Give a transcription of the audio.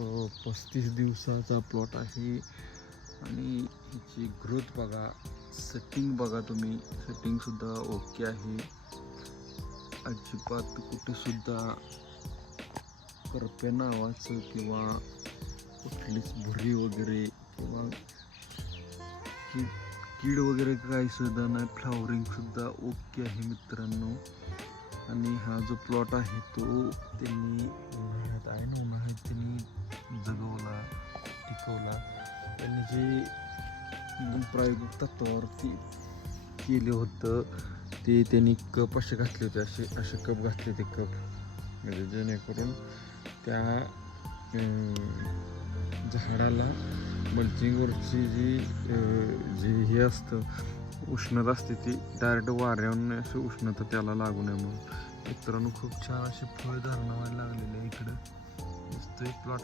35 दिवसाचा प्लॉट आहे आणि ह्याची ग्रोथ बघा, सेटिंग बघा तुम्ही, सेटिंगसुद्धा ओके आहे. अजिबात कुठेसुद्धा करप्या नावाचं किंवा कुठलीच भुरी वगैरे किंवा कीड वगैरे काही सुद्धा नाही. फ्लावरिंगसुद्धा ओके आहे मित्रांनो. आणि हा जो प्लॉट आहे तो त्यांनी उन्हाळ्यात त्यांनी जगवला, टिकवला. त्यांनी जे प्रायोगिक तत्वावरती केलं होतं ते त्यांनी कप असे घातले होते, असे कप घातले होते, कप म्हणजे जेणेकरून त्या झाडाला मल्चिंगवरची जी हे असतं, उष्णता असते ती डायरेक्ट वाऱ्यावर अशी उष्णता त्याला लागू नये म्हणून. मित्रांनो खूप छान अशी फळ धारणा व्हायला लागलेली आहे इकडं. नुसतं एक प्लॉट